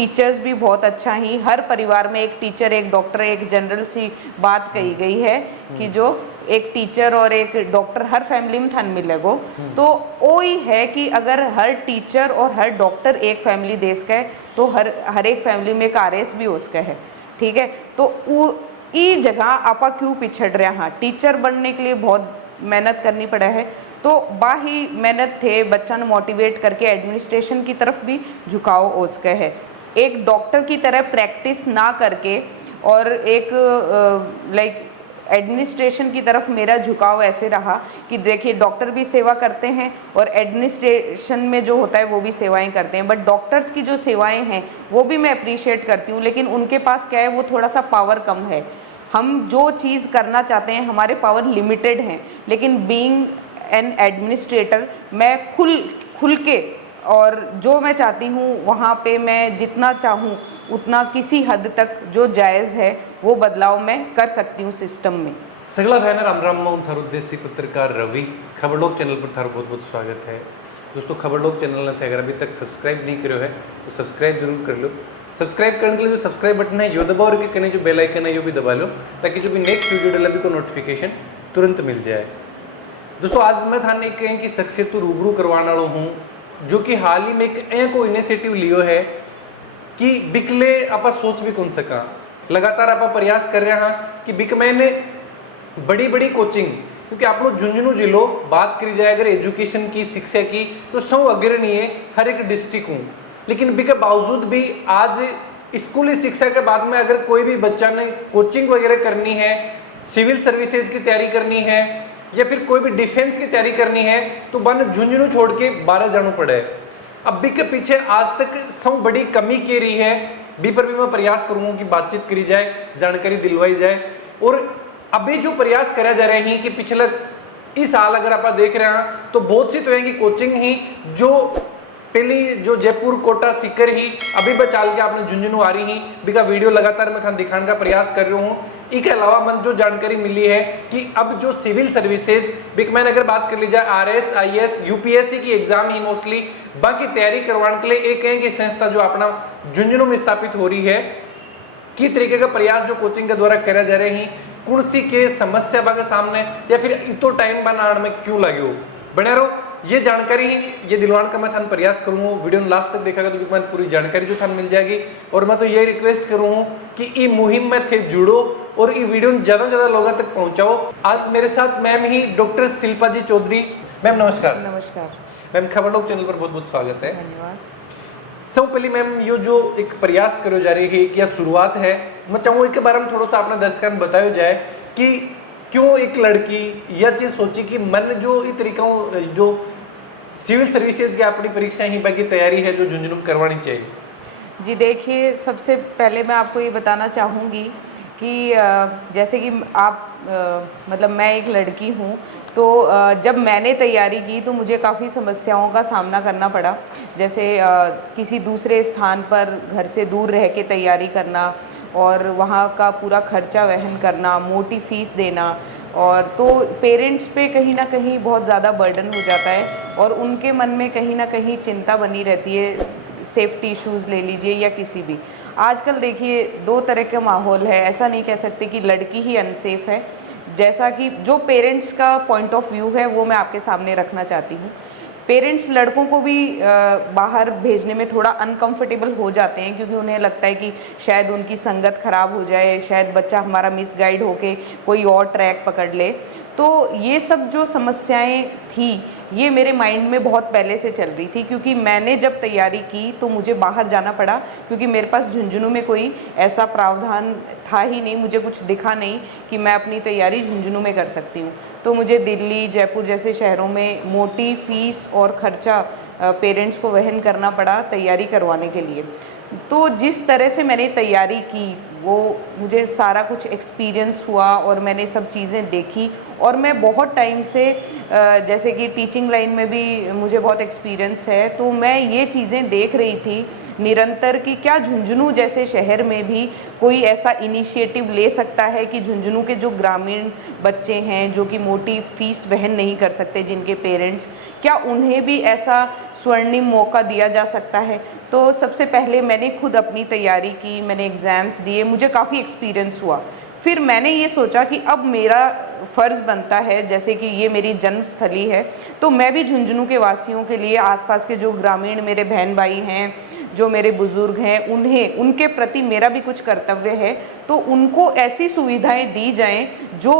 Teachers भी बहुत अच्छा ही, हर परिवार में एक टीचर, एक डॉक्टर, एक जनरल सी बात कही गई है कि जो एक टीचर और एक डॉक्टर हर फैमिली में थन मिलेगो। तो वही है कि अगर हर टीचर और हर डॉक्टर एक फैमिली देश का है तो हर एक फैमिली में एक आरएस भी उसका है, ठीक है। तो ई जगह आपा क्यों पिछड़ रहे, हाँ टीचर बनने के लिए बहुत मेहनत करनी पड़ा है, तो बाही मेहनत थे बच्चा ने मोटिवेट करके एडमिनिस्ट्रेशन की तरफ भी झुकाव उसका है। एक डॉक्टर की तरह प्रैक्टिस ना करके और एक लाइक एडमिनिस्ट्रेशन की तरफ मेरा झुकाव ऐसे रहा कि देखिए डॉक्टर भी सेवा करते हैं और एडमिनिस्ट्रेशन में जो होता है वो भी सेवाएं करते हैं, बट डॉक्टर्स की जो सेवाएं हैं वो भी मैं अप्रिशिएट करती हूँ, लेकिन उनके पास क्या है वो थोड़ा सा पावर कम है। हम जो चीज़ करना चाहते हैं हमारे पावर लिमिटेड हैं, लेकिन बीइंग एन एडमिनिस्ट्रेटर मैं खुल के और जो मैं चाहती हूँ वहाँ पे मैं जितना चाहूँ उतना किसी हद तक जो जायज़ है वो बदलाव मैं कर सकती हूँ सिस्टम में। सगला भाई राम राम, मैं थारो देसी पत्रकार रवि। खबरलोक चैनल पर थारो बहुत बहुत स्वागत है दोस्तों। खबरलोक चैनल ने अगर अभी तक सब्सक्राइब नहीं करो है तो सब्सक्राइब जरूर कर लो। सब्सक्राइब करने के लिए जो सब्सक्राइब बटन है यो दबाओ और कने जो बेल आइकन है यो भी दबा लो, ताकि जो भी नेक्स्ट वीडियो डाला भी को नोटिफिकेशन तुरंत मिल जाए। दोस्तों आज मैं थाने कहें कि शख्सियत तो रूबरू करवाने वाला हूँ जो कि हाल ही में एक को इनिशिएटिव लियो है कि बिकले आप सोच भी कौन सका। लगातार आप प्रयास कर रहे हैं कि बिक मैंने बड़ी बड़ी कोचिंग, क्योंकि आप लोग झुंझुनू जिलो बात करी जाए अगर एजुकेशन की शिक्षा की तो सौ अग्रणी है हर एक डिस्ट्रिक्ट हूँ, लेकिन बिके बावजूद भी आज स्कूली शिक्षा के बाद में अगर कोई भी बच्चा ने कोचिंग वगैरह करनी है, सिविल सर्विसेज की तैयारी करनी है या फिर कोई भी डिफेंस की तैयारी करनी है तो बन झुंझुनू छोड़ के 12 जाना पड़े। अब बी के पीछे आज तक सौ बड़ी कमी की रही है, बी पर भी मैं प्रयास करूंगा कि बातचीत करी जाए, जानकारी दिलवाई जाए। और अभी जो प्रयास करा जा रहे हैं कि पिछले इस साल अगर आप देख रहे हैं तो बहुत सी तो है कि कोचिंग ही जो पहली जो जयपुर कोटा सीकर ही अभी बचाल के आपने झुंझुनू आ रही ही बिका वीडियो लगातार मैं दिखाने का प्रयास कर रहा हूँ। इसके अलावा मन जो जानकारी मिली है कि अब जो सिविल सर्विसेज बिकमैन अगर बात कर ली जाए आरएस आईएएस यूपीएससी की एग्जाम ही मोस्टली बाकी तैयारी करवाने के लिए एक है कि संस्था जो अपना झुंझुनू में स्थापित हो रही है कि तरीके का प्रयास जो कोचिंग के द्वारा करा जा रहे हैं कौन सी के समस्या बागे सामने या फिर इतो टाइम बनाने में क्यों लगे हो। बने रहो, ये जानकारी ही ये दिलवान का मैं थान प्रयास करूँगा। वीडियो लास्ट तक देखेगा तो मैं पूरी जानकारी जो थान मिल जाएगी। और मैं तो ये रिक्वेस्ट करूँ कि ये मुहिम में थे जुड़ो और ये वीडियो ज़्यादा से ज़्यादा लोगों तक पहुँचाओ। आज मेरे साथ मैम ही डॉक्टर शिल्पा जी चौधरी। मैम नमस्कार। नमस्कार मैम, खबरलोक चैनल पर बहुत बहुत स्वागत है। धन्यवाद। सब पहले मैम ये जो एक प्रयास करो जा रही है क्या शुरुआत है, मैं चाहूँगा इसके बारे में थोड़ा सा अपना दर्शकों में बताया जाए कि क्यों एक लड़की यह चीज़ सोची कि मन जो इस तरीका जो सिविल सर्विसेज की अपनी परीक्षा ही बाकी तैयारी है जो झुंझुनू में करवानी चाहिए। जी देखिए, सबसे पहले मैं आपको ये बताना चाहूँगी कि जैसे कि आप मतलब मैं एक लड़की हूँ तो जब मैंने तैयारी की तो मुझे काफ़ी समस्याओं का सामना करना पड़ा। जैसे किसी दूसरे स्थान पर घर से दूर रह के तैयारी करना और वहाँ का पूरा खर्चा वहन करना, मोटी फीस देना, और तो पेरेंट्स पे कहीं ना कहीं बहुत ज़्यादा बर्डन हो जाता है और उनके मन में कहीं ना कहीं चिंता बनी रहती है। सेफ्टी इश्यूज़ ले लीजिए या किसी भी, आजकल देखिए दो तरह का माहौल है, ऐसा नहीं कह सकते कि लड़की ही अनसेफ है। जैसा कि जो पेरेंट्स का पॉइंट ऑफ व्यू है वो मैं आपके सामने रखना चाहती हूँ। पेरेंट्स लड़कों को भी बाहर भेजने में थोड़ा अनकंफर्टेबल हो जाते हैं क्योंकि उन्हें लगता है कि शायद उनकी संगत खराब हो जाए, शायद बच्चा हमारा मिसगाइड होके कोई और ट्रैक पकड़ ले। तो ये सब जो समस्याएं थी ये मेरे माइंड में बहुत पहले से चल रही थी, क्योंकि मैंने जब तैयारी की तो मुझे बाहर जाना पड़ा क्योंकि मेरे पास झुंझुनू में कोई ऐसा प्रावधान था ही नहीं, मुझे कुछ दिखा नहीं कि मैं अपनी तैयारी झुंझुनू में कर सकती हूँ। तो मुझे दिल्ली, जयपुर जैसे शहरों में मोटी फीस और ख़र्चा पेरेंट्स को वहन करना पड़ा तैयारी करवाने के लिए। तो जिस तरह से मैंने तैयारी की वो मुझे सारा कुछ एक्सपीरियंस हुआ और मैंने सब चीज़ें देखी और मैं बहुत टाइम से जैसे कि टीचिंग लाइन में भी मुझे बहुत एक्सपीरियंस है, तो मैं ये चीज़ें देख रही थी निरंतर कि क्या झुंझुनू जैसे शहर में भी कोई ऐसा इनिशिएटिव ले सकता है कि झुंझुनू के जो ग्रामीण बच्चे हैं जो कि मोटी फीस वहन नहीं कर सकते, जिनके पेरेंट्स, क्या उन्हें भी ऐसा स्वर्णिम मौका दिया जा सकता है। तो सबसे पहले मैंने खुद अपनी तैयारी की, मैंने एग्ज़ाम्स दिए, मुझे काफ़ी एक्सपीरियंस हुआ। फिर मैंने ये सोचा कि अब मेरा फ़र्ज़ बनता है, जैसे कि ये मेरी जन्मस्थली है, तो मैं भी झुंझुनू के वासियों के लिए, आसपास के जो ग्रामीण मेरे बहन भाई हैं, जो मेरे बुज़ुर्ग हैं, उनके प्रति मेरा भी कुछ कर्तव्य है। तो उनको ऐसी सुविधाएं दी जाएं जो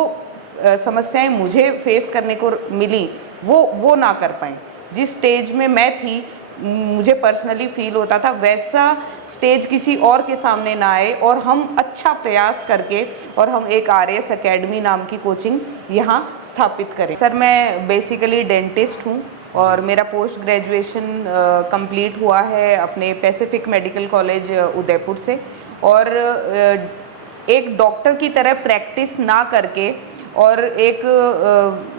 समस्याएं मुझे फेस करने को मिली वो ना कर पाएँ। जिस स्टेज में मैं थी, मुझे पर्सनली फील होता था वैसा स्टेज किसी और के सामने ना आए, और हम अच्छा प्रयास करके और हम एक RS अकेडमी नाम की कोचिंग यहाँ स्थापित करें। सर, मैं बेसिकली डेंटिस्ट हूँ और मेरा पोस्ट ग्रेजुएशन कंप्लीट हुआ है अपने पैसिफिक मेडिकल कॉलेज उदयपुर से। और एक डॉक्टर की तरह प्रैक्टिस ना करके और एक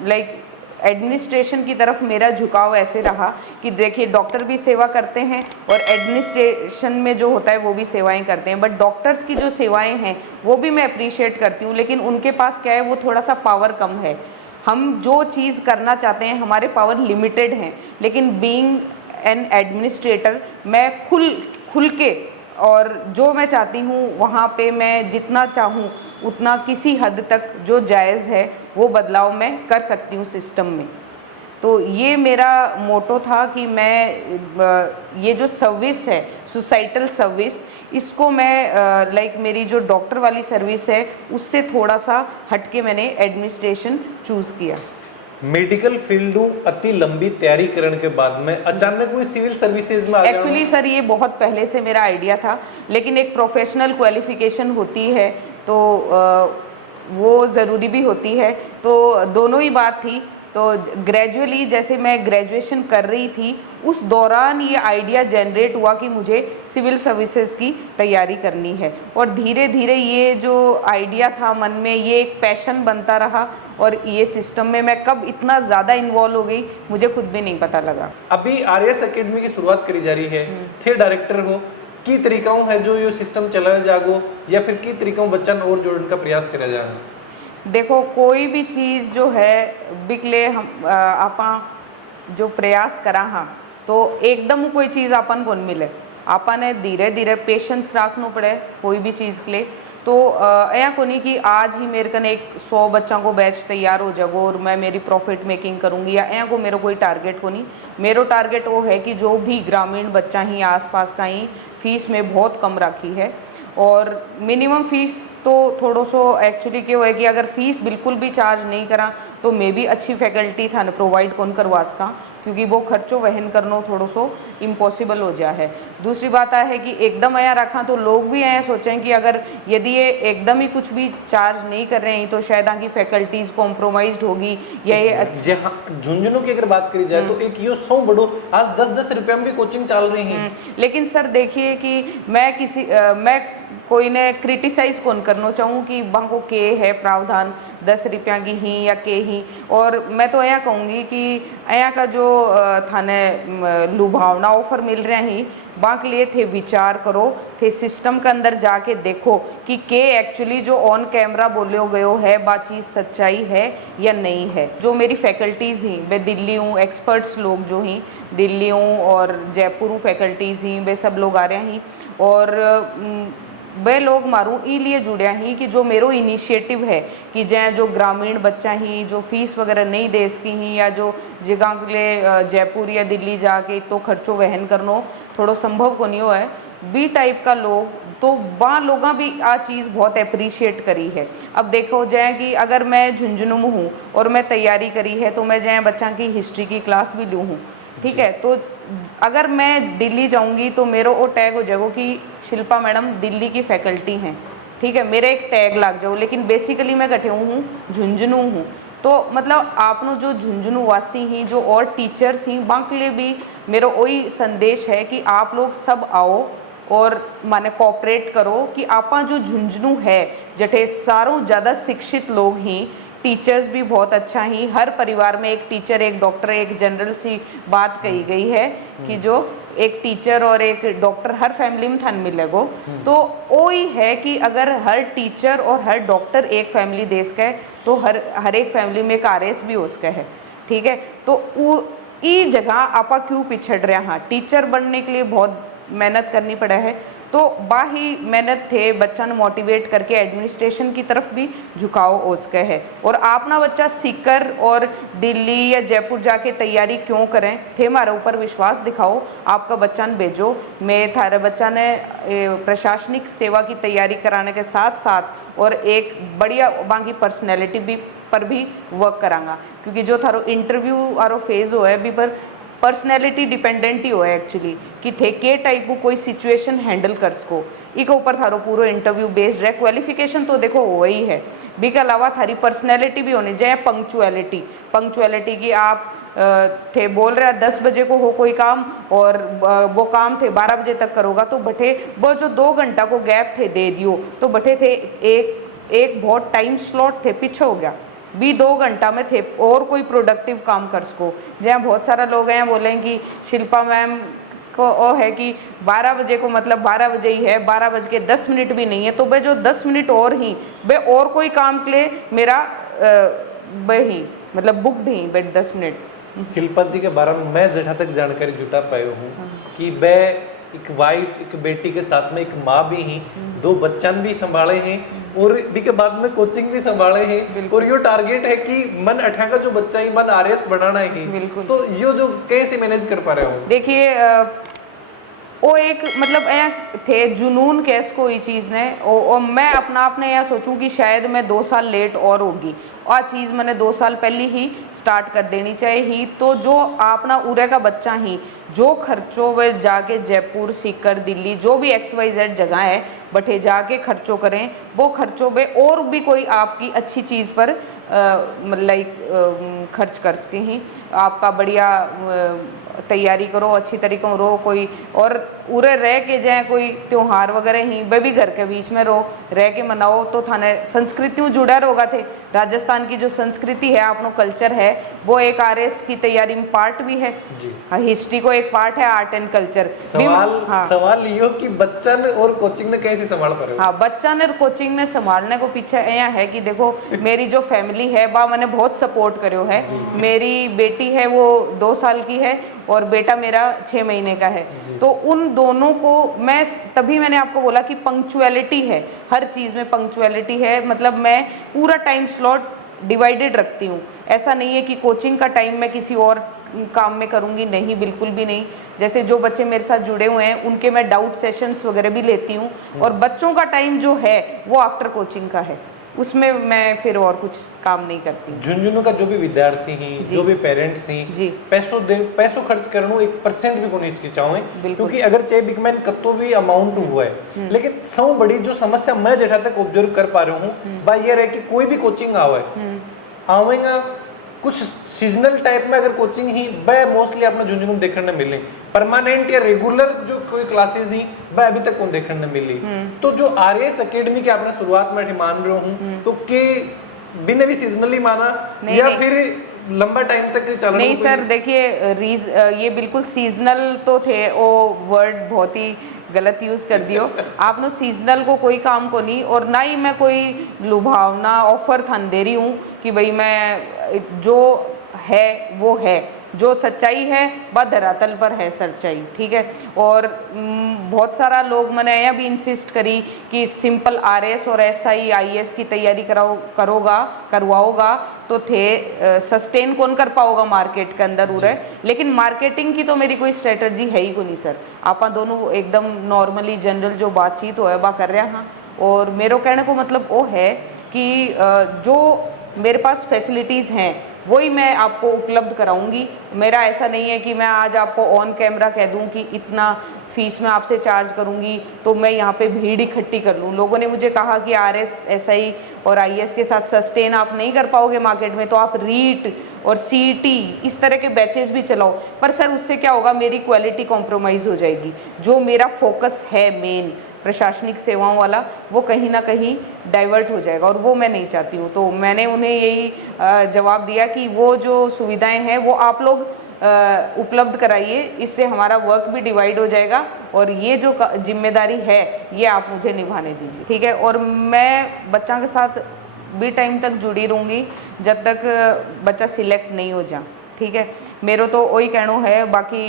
लाइक एडमिनिस्ट्रेशन की तरफ मेरा झुकाव ऐसे रहा कि देखिए, डॉक्टर भी सेवा करते हैं और एडमिनिस्ट्रेशन में जो होता है वो भी सेवाएं करते हैं, बट डॉक्टर्स की जो सेवाएं हैं वो भी मैं अप्रिशिएट करती हूँ, लेकिन उनके पास क्या है, वो थोड़ा सा पावर कम है। हम जो चीज़ करना चाहते हैं, हमारे पावर लिमिटेड हैं, लेकिन बीइंग एन एडमिनिस्ट्रेटर मैं खुल के और जो मैं चाहती हूँ वहाँ पे मैं जितना चाहूँ उतना किसी हद तक जो जायज़ है वो बदलाव मैं कर सकती हूँ सिस्टम में। तो ये मेरा मोटो था कि मैं ये जो सर्विस है, सोसाइटल सर्विस, इसको मैं लाइक मेरी जो डॉक्टर वाली सर्विस है उससे थोड़ा सा हटके मैंने एडमिनिस्ट्रेशन चूज़ किया। मेडिकल फील्ड अति लंबी तैयारी करने के बाद में अचानक कोई सिविल सर्विसेज में आ गया? एक्चुअली सर, ये बहुत पहले से मेरा आइडिया था, लेकिन एक प्रोफेशनल क्वालिफिकेशन होती है तो वो ज़रूरी भी होती है, तो दोनों ही बात थी। तो ग्रेजुअली जैसे मैं ग्रेजुएशन कर रही थी, उस दौरान ये आइडिया जनरेट हुआ कि मुझे सिविल सर्विसेज की तैयारी करनी है, और धीरे धीरे ये जो आइडिया था मन में, ये एक पैशन बनता रहा, और ये सिस्टम में मैं कब इतना ज़्यादा इन्वॉल्व हो गई मुझे खुद भी नहीं पता लगा। अभी RS अकेडमी की शुरुआत करी जा रही है, थे डायरेक्टर हो, की तरीकाओं है जो ये सिस्टम चलाया जागो, या फिर की तरीकाओं बच्चन और जोड़ने का प्रयास करा जा? देखो, कोई भी चीज़ जो है बिकले हम आपा जो प्रयास करा हाँ, तो एकदम कोई चीज़ अपन को मिले, आपने धीरे धीरे पेशेंस रखना पड़े कोई भी चीज़ के लिए। तो ऐसा को नहीं कि आज ही मेरे कने एक 100 बच्चों को बैच तैयार हो जागो और मैं मेरी प्रॉफिट मेकिंग करूँगी, या ऐसा को मेरा कोई टारगेट को नहीं। मेरो टारगेट वो है कि जो भी ग्रामीण बच्चा ही आसपास का ही फीस में बहुत कम रखी है, और मिनिमम फीस तो थोड़ो सो एक्चुअली क्या है कि अगर फीस बिल्कुल भी चार्ज नहीं करा तो मैं भी अच्छी फैकल्टी था न प्रोवाइड कौन करवा सका, क्योंकि वो खर्चों वहन करना थोड़ो सो इम्पॉसिबल हो जा है। दूसरी बात है कि एकदम आया रखा तो लोग भी आए सोचें कि अगर यदि ये एकदम ही कुछ भी चार्ज नहीं कर रहे हैं तो शायद आगे फैकल्टीज़ कॉम्प्रोमाइज होगी, या ये जहाँ झुंझुनू की अगर बात करी जाए तो एक यो 100 बड़ो आज 10-10 रुपये में भी कोचिंग चल रही है। लेकिन सर देखिए कि मैं कोई ने क्रिटिसाइज कौन करना चाहूँ कि बांको के है प्रावधान 10 रुपया की ही या के ही, और मैं तो यहाँ कहूँगी कि यहाँ का जो थाने लुभावना ऑफर मिल रहे हैं बांक लिए थे विचार करो, थे सिस्टम के अंदर जाके देखो कि के एक्चुअली जो ऑन कैमरा बोले गयो है बात चीज़ सच्चाई है या नहीं है। जो मेरी फैकल्टीज़ ही मैं दिल्ली हूँ, एक्सपर्ट्स लोग जो ही दिल्ली हूँ और जयपुर फैकल्टीज़ ही वे सब लोग आ रहे हैं, और वे लोग मारूँ लिए जुड़िया ही कि जो मेरो इनिशिएटिव है कि जै जो ग्रामीण बच्चा ही जो फीस वगैरह नहीं दे सकी ही, या जो जगह के लिए जयपुर या दिल्ली जाके तो खर्चों वहन करनो थोड़ो संभव को नहीं हो है, बी टाइप का लोग तो वहाँ लोग भी आ चीज़ बहुत अप्रिशिएट करी है। अब देखो जै कि अगर मैं झुंझुनू में हूँ और मैं तैयारी करी है तो मैं जै बच्चा की हिस्ट्री की क्लास भी लूँ हूँ, ठीक है, तो अगर मैं दिल्ली जाऊंगी तो मेरा वो टैग हो जाएगा कि शिल्पा मैडम दिल्ली की फैकल्टी हैं, ठीक है, मेरा एक टैग लग जाओ, लेकिन बेसिकली मैं कटे हूँ झुंझुनू हूँ। तो मतलब आपनो जो झुंझुनू वासी ही जो और टीचर्स ही बांक लिए भी मेरा वही संदेश है कि आप लोग सब आओ और माने कोऑपरेट करो कि आपा जो झुंझुनू है जठे सारों ज़्यादा शिक्षित लोग ही, टीचर्स भी बहुत अच्छा ही, हर परिवार में एक टीचर एक डॉक्टर, एक जनरल सी बात कही गई है कि जो एक टीचर और एक डॉक्टर हर फैमिली में थान मिलेगो। तो वो ही है कि अगर हर टीचर और हर डॉक्टर एक फैमिली देश का है तो हर एक फैमिली में एक RS भी उसका है, ठीक है। तो ई जगह आपा क्यों पिछड़ रहे हैं, टीचर बनने के लिए बहुत मेहनत करनी पड़ा है। तो बाही मेहनत थे बच्चा ने मोटिवेट करके एडमिनिस्ट्रेशन की तरफ भी झुकाव उसका है। और आपना बच्चा सीकर और दिल्ली या जयपुर जाके तैयारी क्यों करें थे, हमारे ऊपर विश्वास दिखाओ, आपका बच्चा ने भेजो। मैं थारे बच्चा ने प्रशासनिक सेवा की तैयारी कराने के साथ साथ और एक बढ़िया बाकी पर्सनैलिटी भी पर भी वर्क करांगा, क्योंकि जो थारो इंटरव्यू आरो फेज हो है अभी पर पर्सनैलिटी डिपेंडेंट ही हो है एक्चुअली कि थे के टाइप को कोई सिचुएशन हैंडल कर सको, इक ऊपर थारो पूरा इंटरव्यू बेस्ड है। क्वालिफिकेशन तो देखो वही है, बी के अलावा थारी पर्सनैलिटी भी होनी चाहिए। पंक्चुअलिटी की आप थे बोल रहे 10 बजे को हो कोई काम और वो काम थे 12 बजे तक करोगा, तो बटे वो जो 2 घंटा को गैप थे दे दियो, तो बटे थे एक बहुत टाइम स्लॉट थे पीछे हो गया भी 2 घंटा में थे और कोई प्रोडक्टिव काम कर सको। जहाँ बहुत सारा लोग हैं बोलें कि शिल्पा मैम को वो है कि 12 बजे को मतलब 12 बजे ही है, 12:10 भी नहीं है, तो भाई जो 10 मिनट और ही भाई और कोई काम के लिए मेरा वही मतलब बुकड ही भाई 10 मिनट। शिल्पा जी के बारे में मैं जहाँ तक जानकारी जुटा पाया हूँ कि वह एक वाइफ एक बेटी के साथ में एक माँ भी हैं, 2 बच्चन भी संभाले हैं और भी के बाद में कोचिंग भी संभाले हैं, और यो टारगेट है कि मन 18 का जो बच्चा ही मन आरएस बनाना है। बिल्कुल। तो यो जो कैसे मैनेज कर पा रहे हो? देखिए वो एक मतलब ऐ थे जुनून कैस को ये चीज़ ने और मैं अपना आपने यह सोचूं कि शायद मैं 2 साल लेट और होगी, और चीज़ मैंने 2 साल पहले ही स्टार्ट कर देनी चाहिए ही। तो जो अपना उरे का बच्चा ही जो खर्चों वे जाके जयपुर सीकर दिल्ली जो भी XYZ जगह है बटे जाके खर्चों करें, वो खर्चों में और भी कोई आपकी अच्छी चीज़ पर लाइक खर्च कर सके ही। आपका बढ़िया तैयारी करो अच्छी तरीकों रहो कोई और उरे रह के जाए कोई त्योहार वगैरह ही वे भी घर के बीच में रह के मनाओ, तो थाने संस्कृतियों जुड़ा रहोगा थे। राजस्थान की जो संस्कृति है अपनो कल्चर है वो एक RS की तैयारी में पार्ट भी है जी। हाँ, हिस्ट्री को एक पार्ट है, आर्ट एंड कल्चर। सवाल यो कि बच्चन और कोचिंग ने कैसे संभाल पा रहे हो? हाँ, बच्चन और कोचिंग ने संभालने को पीछे यह है कि देखो मेरी जो फैमिली है बा मैंने बहुत सपोर्ट करो है। मेरी बेटी है वो 2 साल की है और बेटा मेरा 6 महीने का है, तो उन दोनों को मैं तभी मैंने आपको बोला कि पंक्चुअलिटी है, हर चीज़ में पंक्चुअलिटी है। मतलब मैं पूरा टाइम स्लॉट डिवाइडेड रखती हूँ, ऐसा नहीं है कि कोचिंग का टाइम मैं किसी और काम में करूँगी, नहीं, बिल्कुल भी नहीं। जैसे जो बच्चे मेरे साथ जुड़े हुए हैं उनके मैं डाउट सेशंस वगैरह भी लेती हूँ, और बच्चों का टाइम जो है वो आफ्टर कोचिंग का है, उसमें मैं फिर और कुछ काम नहीं करती। झुंझुनू का जो भी विद्यार्थी हैं जो भी पेरेंट्स हैं पैसों खर्च करनो 1% भी को नहीं हिचकिचाओ, क्योंकि अगर चाहे बिगमैन कतो भी अमाउंट हुआ है, लेकिन सब बड़ी जो समस्या मैं जहाँ तक ऑब्जर्व कर पा रहा हूँ वह ये रहे कि कोई भी कोचिंग आवेगा कुछ सीजनल टाइप में अगर कोचिंग ही वह मोस्टली अपना झुंझुनू देखने न मिले, परमानेंट या रेगुलर जो कोई क्लासेस ही वह अभी तक कौन देखने न मिली। तो जो RS एकेडमी के आपने शुरुआत में मान रहे हूँ तो के बिना भी सीजनली माना या फिर लंबा टाइम तक चल? नहीं सर, देखिए ये बिल्कुल सीजनल तो थे, वो वर्ड बहुत ही गलत यूज़ कर दियो आपने। सीजनल को कोई काम को नहीं, और ना ही मैं कोई लुभावना ऑफर खान दे रही हूँ कि भाई मैं जो है वो है, जो सच्चाई है वह धरातल पर है सच्चाई, ठीक है। और बहुत सारा लोग मैंने यह भी इंसिस्ट करी कि सिंपल RS और SI IS की तैयारी करवाओगा तो थे सस्टेन कौन कर पाओगा मार्केट के अंदर उरे। लेकिन मार्केटिंग की तो मेरी कोई स्ट्रेटजी है ही को नहीं सर, आप दोनों एकदम नॉर्मली जनरल जो बातचीत हो है वह कर रहे हैं। और मेरे कहने को मतलब वो है कि जो मेरे पास फैसिलिटीज़ हैं वही मैं आपको उपलब्ध कराऊंगी। मेरा ऐसा नहीं है कि मैं आज आपको ऑन कैमरा कह दूं कि इतना फीस मैं आपसे चार्ज करूंगी तो मैं यहाँ पे भीड़ इकट्ठी कर लूँ। लोगों ने मुझे कहा कि RS SI और IS के साथ सस्टेन आप नहीं कर पाओगे मार्केट में, तो आप रीट और CET इस तरह के बैचेस भी चलाओ। पर सर उससे क्या होगा, मेरी क्वालिटी कॉम्प्रोमाइज़ हो जाएगी। जो मेरा फोकस है मेन प्रशासनिक सेवाओं वाला वो कहीं ना कहीं डाइवर्ट हो जाएगा, और वो मैं नहीं चाहती हूँ। तो मैंने उन्हें यही जवाब दिया कि वो जो सुविधाएं हैं वो आप लोग उपलब्ध कराइए, इससे हमारा वर्क भी डिवाइड हो जाएगा, और ये जो जिम्मेदारी है ये आप मुझे निभाने दीजिए, ठीक है। और मैं बच्चा के साथ भी टाइम तक जुड़ी रहूँगी जब तक बच्चा सिलेक्ट नहीं हो जा, ठीक है। मेरा तो वही कहना है। बाकी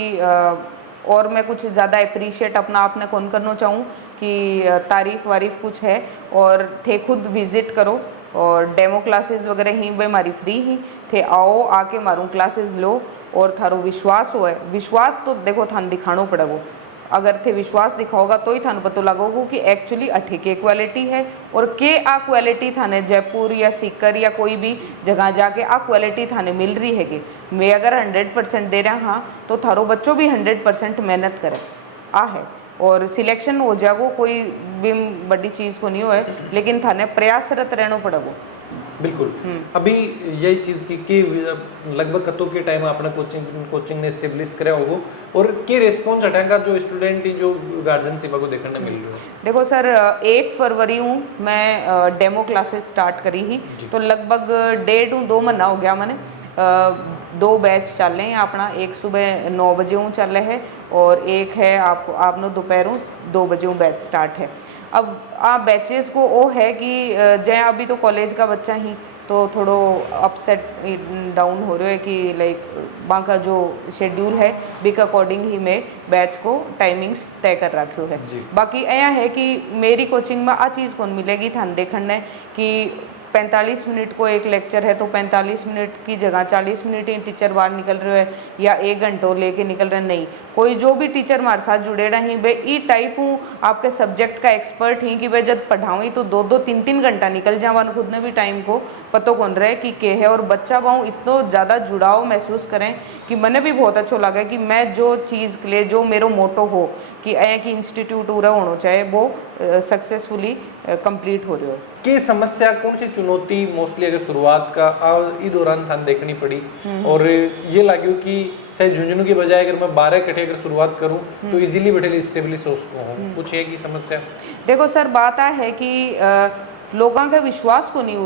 और मैं कुछ ज़्यादा अप्रिशिएट अपना आपने कौन करना चाहूँ कि तारीफ़ वारीफ़ कुछ है और थे खुद विज़िट करो और डेमो क्लासेस वगैरह ही भाई मारी फ्री ही थे आओ आके मारूँ क्लासेस लो और थारो विश्वास हो है विश्वास तो देखो थान दिखाना पड़ेगो अगर थे विश्वास दिखाओगा तो ही थाने पता लगोगा कि एक्चुअली अठे के क्वालिटी है और के आ क्वालिटी थाने जयपुर या सीकर या कोई भी जगह जाके आ क्वालिटी थाने मिल रही है कि मैं अगर 100% दे रहा हाँ तो थारो बच्चों भी 100% मेहनत करे आ है और सिलेक्शन हो जाएगो कोई भी बड़ी चीज़ को नहीं हो है लेकिन थाने प्रयासरत रहना पड़ेगो। बिल्कुल। अभी यही चीज़ की कि लगभग कतों के टाइम आपने कोचिंग ने स्टेब्लिश कराया होगा और के रिस्पॉन्स हटाएगा जो स्टूडेंट जो गार्जियन सेवा को देखने मिल रही है। देखो सर 1 फरवरी हूँ मैं डेमो क्लासेस स्टार्ट करी ही तो लगभग 1.5-2 महीना हो गया मैंने 2 बैच चल रहे हैं अपना एक सुबह 9 बजे हूँ चल रहे है और एक है आपनो दोपहर 2 बजे हूँ बैच स्टार्ट है। अब आ बैचेस को वो है कि जै अभी तो कॉलेज का बच्चा ही तो थोड़ो अपसेट डाउन हो रहा है कि लाइक वहाँ का जो शेड्यूल है बिक अकॉर्डिंग ही मैं बैच को टाइमिंग्स तय कर रखो है। बाकी ऐसा है कि मेरी कोचिंग में आ चीज़ कौन मिलेगी थान देखने कि 45 मिनट को एक लेक्चर है तो 45 मिनट की जगह 40 मिनट ही टीचर बाहर निकल रहे है या 1 घंटों लेके निकल रहे नहीं कोई जो भी टीचर हमारे साथ जुड़े रही भाई ई टाइप हूँ आपके सब्जेक्ट का एक्सपर्ट ही कि भाई जब पढ़ाऊँ तो 2-3 घंटा निकल जावा खुद ने भी टाइम को पतो कौन रहे कि के है और बच्चा वहाँ इतना ज़्यादा जुड़ाव महसूस करें कि मैंने भी बहुत अच्छा लगा कि मैं जो चीज़ के लिए जो मेरा मोटो हो कि एक इंस्टीट्यूट पूरा होना चाहे वो सक्सेसफुली कंप्लीट हो रही हो। की समस्या कौन सी चुनौती मोस्टली अगर शुरुआत का इस दौरान थान देखनी पड़ी और ये लगे कि शायद झुंझुनू की बजाय अगर मैं 12 कटे अगर शुरुआत करूं तो इजीली बैठे स्टेब्लिश हो उसको हूँ कुछ है कि समस्या। देखो सर बात आ है कि लोगों का विश्वास को नहीं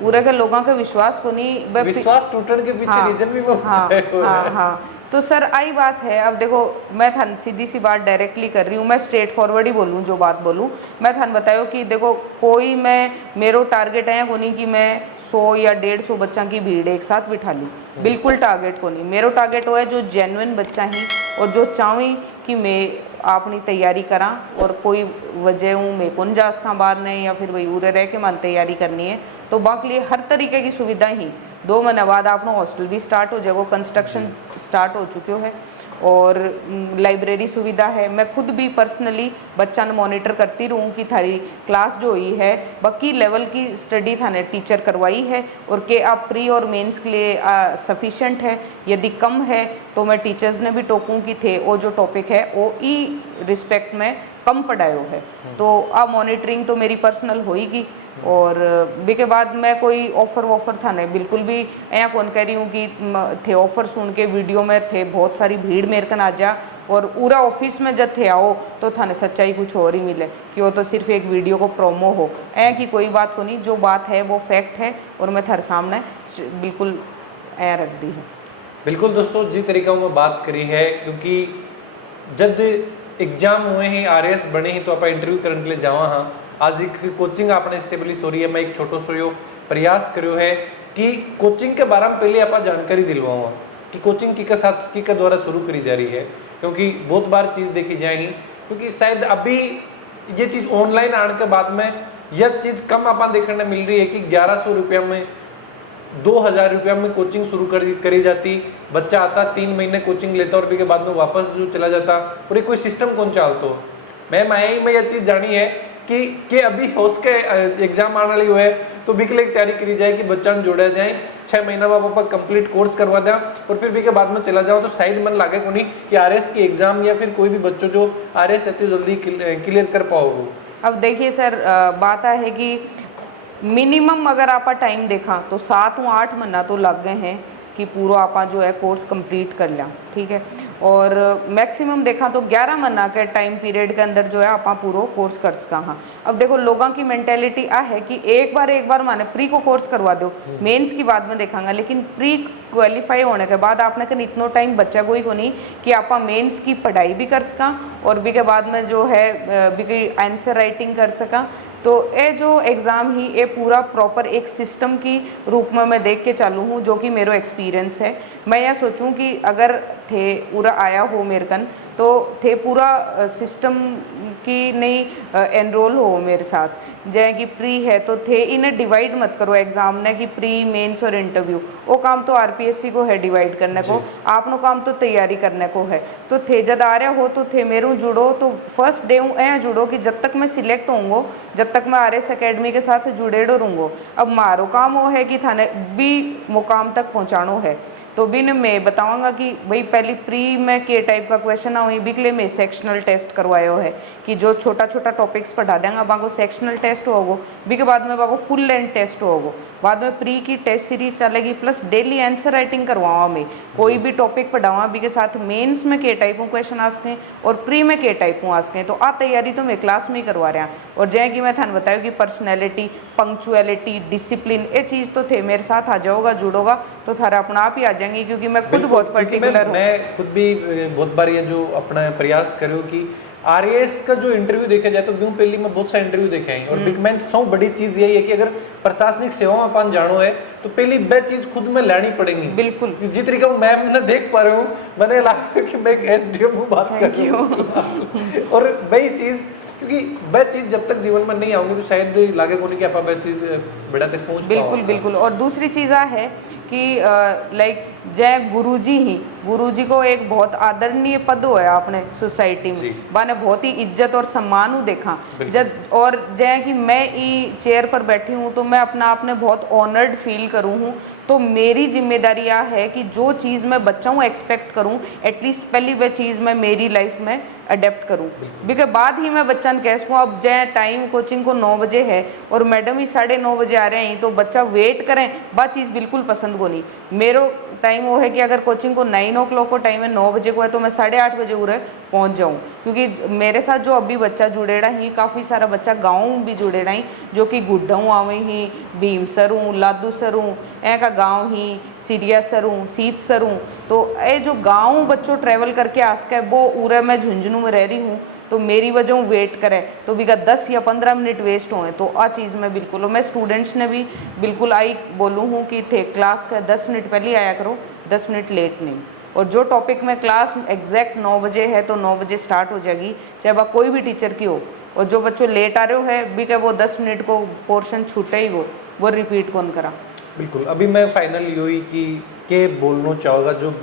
उरे के लोगों का विश्वास को नहीं विश्वास टूटने के पीछे रीजन भी हाँ तो सर आई बात है। अब देखो मैं थान सीधी सी बात डायरेक्टली कर रही हूँ मैं स्ट्रेट फॉरवर्ड ही बोलूँ जो बात बोलूँ मैं थान बतायो कि देखो कोई मैं मेरो टारगेट है को नहीं कि मैं 100 या 150 बच्चा की भीड़ एक साथ बिठा लूँ बिल्कुल टारगेट को नहीं मेरो टारगेट वो है जो जेन्युइन बच्चा ही और जो चाहूँ कि मैं अपनी तैयारी करा और कोई वजह हूँ मैं कौन जास का बाहर नहीं या फिर वही उरे रह के मन तैयारी करनी है तो बाकी लिए हर तरीके की सुविधा ही 2 महीने बाद आपनो हॉस्टल भी स्टार्ट हो जाएगा कंस्ट्रक्शन स्टार्ट हो चुके है और लाइब्रेरी सुविधा है। मैं खुद भी पर्सनली बच्चा ने मॉनिटर करती रहूँ कि थारी क्लास जो हुई है बाकी लेवल की स्टडी थाने टीचर करवाई है और के आप प्री और मेंस के लिए सफिशेंट है यदि कम है तो मैं टीचर्स ने भी टोकूँ कि थे वो जो टॉपिक है वो ई रिस्पेक्ट में कम पढ़ायो है तो अब मॉनिटरिंग तो मेरी पर्सनल होएगी और बी के बाद मैं कोई ऑफ़र वॉफ़र था नहीं बिल्कुल भी ऐसा कौन कह रही हूँ कि थे ऑफ़र सुन के वीडियो में थे बहुत सारी भीड़ मेरे कन आ जा और पूरा ऑफिस में जब थे आओ तो थाने सच्चाई कुछ और ही मिले कि वो तो सिर्फ एक वीडियो को प्रोमो हो ऐ कि कोई बात को नहीं जो बात है वो फैक्ट है और मैं थारे सामने बिल्कुल ऐ रख दी है। बिल्कुल दोस्तों जिस तरीका में बात करी है क्योंकि जब एग्जाम हुए हैं RS बने हैं तो आप इंटरव्यू करने के लिए जावा हाँ आज एक कोचिंग आपने स्टेब्लिश हो रही है मैं एक छोटो सो यो प्रयास करो है कि कोचिंग के बारे में पहले आप जानकारी दिलवाऊँ कि कोचिंग की का द्वारा शुरू करी जा रही है क्योंकि बहुत बार चीज़ देखी जाएगी क्योंकि शायद अभी ये चीज़ ऑनलाइन आने के बाद में यह चीज़ कम आप देखने मिल रही है कि 1100 रुपया में 2000 रुपया में कोचिंग शुरू करी जाती बच्चा आता 3 महीने कोचिंग लेता और फिर के बाद में वापस जो चला जाता और कोई सिस्टम कौन चालतो मैं यह चीज़ जानी है कि अभी होश के एग्जाम आने वाली हुए तो भी के लिए तैयारी करी जाए कि बच्चा जोड़ा जाए 6 महीना में आप कंप्लीट कोर्स करवा दें और फिर भी के बाद में चला जाओ तो शायद मन लागे को नहीं कि RS की एग्जाम या फिर कोई भी बच्चों जो RS इतनी जल्दी क्लियर कर पाओगे। अब देखिए सर बात है कि मिनिमम अगर आप टाइम देखा तो 7-8 महीना तो लग गए हैं कि पूरा आप जो है कोर्स कंप्लीट कर लिया ठीक है और मैक्सिमम देखा तो 11 महीना के टाइम पीरियड के अंदर जो है आप पूरा कोर्स कर सका हाँ। अब देखो लोगों की मेंटेलिटी आ है कि एक बार माने प्री को कोर्स करवा दो मेंस की बाद में देखांगा लेकिन प्री क्वालिफाई होने के बाद आपने कहीं इतना टाइम बच्चा कोई को नहीं कि आप मेंस की पढ़ाई भी कर सका और भी के बाद में जो है भी आंसर राइटिंग कर सका तो ये जो एग्ज़ाम ही ये पूरा प्रॉपर एक सिस्टम की रूप में मैं देख के चालू हूँ जो कि मेरा एक्सपीरियंस है। मैं यह सोचूं कि अगर थे पूरा आया हो मेरे कन, तो थे पूरा सिस्टम की नहीं एनरोल हो मेरे साथ, जै कि प्री है तो थे इन्हें डिवाइड मत करो एग्जाम ने कि प्री मेंस और इंटरव्यू, वो काम तो आरपीएससी को है डिवाइड करने को, आपनो काम तो तैयारी करने को है। तो थे जद आ रहे हो तो थे मेरू जुड़ो, तो फर्स्ट डे हूँ ऐ जुड़ो कि जब तक मैं सिलेक्ट होंगो, जब तक मैं आरएस एकेडमी के साथ जुड़ेडो रहूँगो। अब मारो काम वो है कि थाने भी मुकाम तक पहुँचानो है, तो भी मैं बताऊंगा कि भाई पहली प्री में के टाइप का क्वेश्चन हुई भी के लिए मैं सेक्शनल टेस्ट करवायो है कि जो छोटा छोटा टॉपिक्स पढ़ा देंगे बाको सेक्शनल टेस्ट होगो, भी के बाद में बाको फुल लेंथ टेस्ट होगो, बाद में प्री की टेस्ट सीरीज चलेगी, प्लस डेली आंसर राइटिंग करवावा मैं कोई भी टॉपिक पढ़ावा भी के साथ मेंस में के टाइप क्वेश्चन आ सकें और प्री में के टाइप आ सकें। तो आ तैयारी तो मैं क्लास में ही करवा रहा। और जै कि मैं थान बताऊँ कि पर्सनैलिटी, पंक्चुअलिटी, डिसिप्लिन ये चीज़ तो थे मेरे साथ आ जाओगा जुड़ोगा तो थारा अपना आप ही आ जाएंगे, क्योंकि मैं खुद बहुत पर्टिकुलर हूँ। मैं खुद भी बहुत बार ये जो अपना प्रयास करूँ कि आरएएस का जो इंटरव्यू देखा जाए तो ब्यूं पहली में बहुत सा इंटरव्यू देखे हैं और बिग मैन सौ बड़ी चीज यही है कि अगर प्रशासनिक सेवा में अपन जानो है तो पहली बे चीज खुद में लानी पड़ेगी। बिल्कुल जिस तरीके मैम ने देख पा रहा हूँ मैंने लगा कि मैं एसडीएम को बात कर रही हूँ और वही चीज क्योंकि वह चीज़ जब तक जीवन में नहीं आऊंगी तो शायद लागे को नहीं कि आप वह चीज़ बेड़ा तक पहुंच बिल्कुल बिल्कुल। और दूसरी चीज़ है कि लाइक जय गुरुजी को एक बहुत आदरणीय पद हो है आपने सोसाइटी में, बाने बहुत ही इज्जत और सम्मान हूँ देखा जब, और जय कि मैं ई चेयर पर बैठी हूँ तो मैं अपना आपने बहुत ऑनर्ड फील करूँ हूँ। तो मेरी जिम्मेदारी यह है कि जो चीज़ मैं बच्चों एक्सपेक्ट करूँ एटलीस्ट पहली वह चीज़ मैं मेरी लाइफ में अडेप्ट करूँ, बिके बाद ही मैं बच्चा कह सकूँ। अब जय टाइम कोचिंग को 9 बजे है और मैडम ही 9:30 बजे आ रहे हैं तो बच्चा वेट करें, बात चीज़ बिल्कुल पसंद को नहीं। मेरो टाइम वो है कि अगर कोचिंग को 9 o'clock को टाइम है 9 बजे को है तो मैं 8:30 बजे उरे पहुंच जाऊं, क्योंकि मेरे साथ जो अभी बच्चा जुड़ेड़ा ही काफ़ी सारा बच्चा गाँव भी जुड़ेड़ा ही जो कि गुड्डाऊँ आवे ही, भीमसर हूँ, लादू सर हूँ, ऐ का गाँव ही सीरिया सर हूँ, सीत सर हूँ। तो ये जो गाँव बच्चों ट्रैवल करके आ सके वो उरे मैं झुंझुनू में रह रही हूँ तो मेरी वजह वेट करे तो भी 10 या 15 मिनट वेस्ट हुए। तो आ चीज़ में बिल्कुल और मैं स्टूडेंट्स ने भी बिल्कुल आई बोलूँ हूँ कि थे क्लास का 10 मिनट पहले आया करो, 10 मिनट लेट नहीं। और जो टॉपिक में क्लास एग्जैक्ट 9 बजे है तो 9 बजे स्टार्ट हो जाएगी, चाहे वह कोई भी टीचर की हो। और जो बच्चों लेट आ रहे हो है भी क्या वो 10 मिनट को पोर्शन छूटे ही हो, वो रिपीट कौन करा। बिल्कुल। अभी मैं फाइनल यू ही कि के बोलना चाहूँगा जो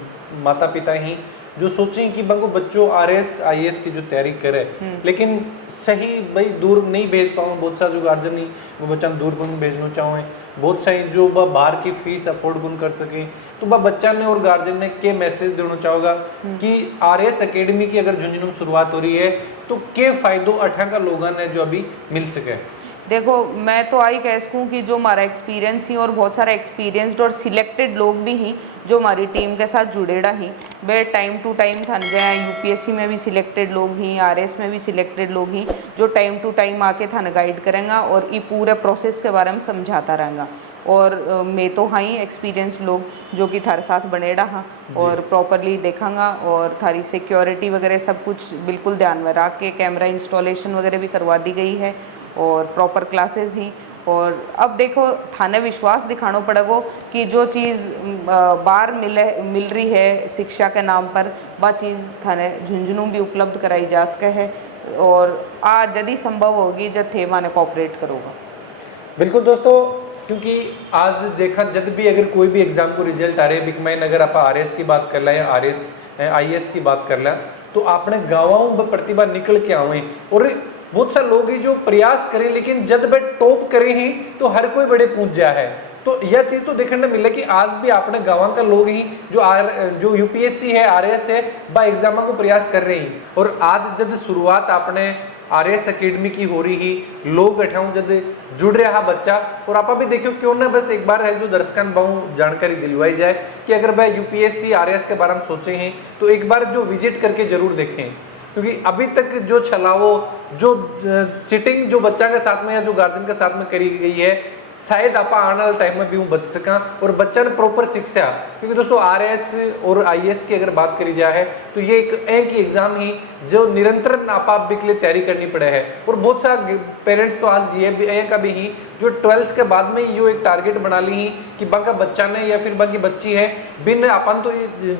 माता पिता ही जो सोचें कि बंगो बच्चों आरएस आईएएस की जो तैयारी करे लेकिन सही भाई दूर नहीं भेज पाऊँ, बहुत सारा जो गार्जियन नहीं वो बच्चा दूर को भेजना चाहें, बहुत सारी जो बाहर की फीस अफोर्ड कौन कर सके, तो वह बच्चा ने और गार्जियन ने के मैसेज देना चाहोगा कि आरएस एकेडमी की अगर झुंझुनू में शुरुआत हो रही है तो के फायदों अठा का लोगों ने जो अभी मिल सके। देखो मैं तो आई कह सकूँ कि जो हमारा एक्सपीरियंस ही और बहुत सारा एक्सपीरियंस्ड और सिलेक्टेड लोग भी ही जो हमारी टीम के साथ जुड़ेड़ा ही वे टाइम टू टाइम थान जाए, यूपीएससी में भी सिलेक्टेड लोग ही, आरएस में भी सिलेक्टेड लोग ही जो टाइम टू टाइम आके थाने गाइड करेंगे और ये पूरे प्रोसेस के बारे में समझाता रहेगा। और मैं तो हाँ ही एक्सपीरियंस लोग जो कि थारे साथ बनेड़ा हाँ और प्रॉपरली देखांगा और थारी सिक्योरिटी वगैरह सब कुछ बिल्कुल ध्यान में रख के कैमरा इंस्टॉलेशन वगैरह भी करवा दी गई है और प्रॉपर क्लासेस ही। और अब देखो थाने विश्वास दिखाना पड़ेगा कि जो चीज़ बाहर मिल रही है शिक्षा के नाम पर वह चीज़ थाने झुंझुनू भी उपलब्ध कराई जा सके है और आज यदि संभव होगी जब थे माने कॉपरेट करोगा। बिल्कुल दोस्तों, क्योंकि आज देखा जब भी अगर कोई भी एग्जाम को रिजल्ट आ रहे बिग मैन अगर आप आरएस की बात कर लें या आरएस आईएएस की बात कर लें तो आपने गाँवों में प्रतिभा निकल के आवे और बहुत सारे लोग ही जो प्रयास करें लेकिन जब वे टॉप करें ही तो हर कोई बड़े पहुंच जा है। तो यह चीज़ तो देखने मिले कि आज भी आपने गाँव का लोग ही जो यूपीएससी है आरएस है वह एग्जाम को प्रयास कर रहे हैं और आज जब शुरुआत आपने आरएस एकेडमी की हो रही ही लोग अठाऊँ जब जुड़ रहा बच्चा और आप भी देखो क्यों ना बस एक बार है जो दर्शकन बहु जानकारी दिलवाई जाए कि अगर वह यूपीएससी आरएस के बारे में सोचे हैं तो एक बार जो विजिट करके जरूर देखें, क्योंकि अभी तक जो छलावो जो चिटिंग जो बच्चा के साथ में या जो गार्जियन के साथ में करी गई है शायद आप आने वाले टाइम में भी हूँ बच सका और बच्चा ने प्रॉपर शिक्षा, क्योंकि दोस्तों आरएस और आईएएस की अगर बात करी जाए तो ये एक ही एग्जाम ही जो निरंतर आप भी के लिए तैयारी करनी पड़े है और बहुत सारे पेरेंट्स तो आज ये भी का भी ही जो 12th के बाद में यो एक टारगेट बना ली ही कि बाकी बच्चा ने या फिर बाकी बच्ची है बिन अपन तो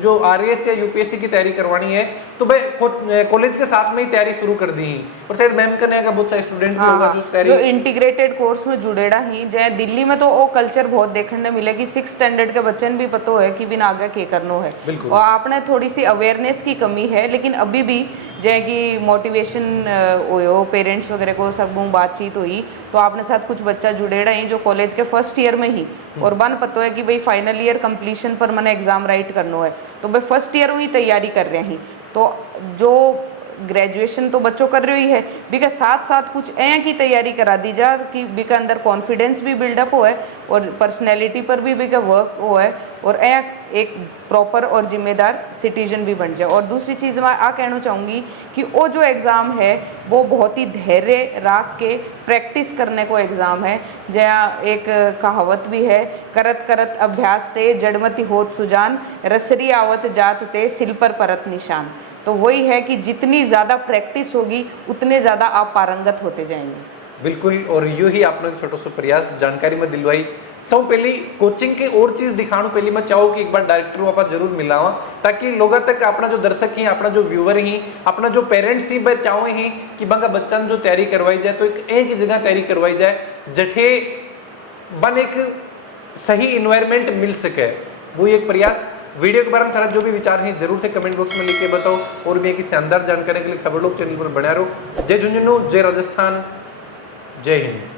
जो RAS या UPSC की तैयारी करवानी है तो भाई कॉलेज के साथ में ही तैयारी शुरू कर दी ही। और शायद मैम करने का बहुत सारे स्टूडेंट भी होगा जो जो तैयारी इंटीग्रेटेड कोर्स में जुड़ेड़ा ही जै दिल्ली में तो वो कल्चर बहुत देखने मिले कि 6th स्टैंडर्ड के बच्चे भी पता है कि बिन आगे के करनो है। बिल्कुल। और आपने थोड़ी सी अवेयरनेस की कमी है, लेकिन अभी भी जै कि मोटिवेशन हो पेरेंट्स वगैरह को सब बातचीत हुई तो आपने साथ कुछ बच्चा जुड़ेड़ा ही जो कॉलेज के फर्स्ट ईयर में ही और बन पता है कि भाई फाइनल ईयर कंप्लीशन पर मैंने एग्जाम राइट करना है तो भाई फर्स्ट ईयर हुई तैयारी कर रहे हैं तो जो ग्रेजुएशन तो बच्चों कर रही है बिका साथ साथ कुछ ऐ की तैयारी करा दी जा कि बिका अंदर कॉन्फिडेंस भी बिल्डअप हो है और पर्सनैलिटी पर भी बिका वर्क हो है और ऐ एक प्रॉपर और जिम्मेदार सिटीजन भी बन जाए। और दूसरी चीज़ मैं आ कहना चाहूँगी कि वो जो एग्ज़ाम है वो बहुत ही धैर्य रख के प्रैक्टिस करने को एग्ज़ाम है। जहाँ एक कहावत भी है, करत करत अभ्यास ते जड़मति होत सुजान, रसरी आवत जात ते सिल पर परत निशान। तो वही है कि जितनी ज़्यादा प्रैक्टिस होगी उतने ज़्यादा आप पारंगत होते जाएंगे। बिल्कुल। और यूं ही आपने एक छोटा सा प्रयास जानकारी में दिलवाई। सब पहली कोचिंग की और चीज दिखाणु पहली मैं चाहूँ कि एक बार डायरेक्टर वापा जरूर मिलावा ताकि लोगों तक अपना जो दर्शक ही अपना जो व्यूअर ही अपना जो पेरेंट्स ही मैं चाहूँ ही कि बंगा बच्चा जो तैयारी करवाई जाए तो एक ही जगह तैयारी करवाई जाए जठे बन एक सही इन्वायरमेंट मिल सके। वो एक प्रयास। वीडियो के बारे में थोड़ा जो भी विचार है जरूर थे कमेंट बॉक्स में लिख के बताओ और भी एक शानदार जानकारी के लिए खबर लोग चैनल पर बना रहो। जय झुंझुनू, जय राजस्थान, जय हिंद।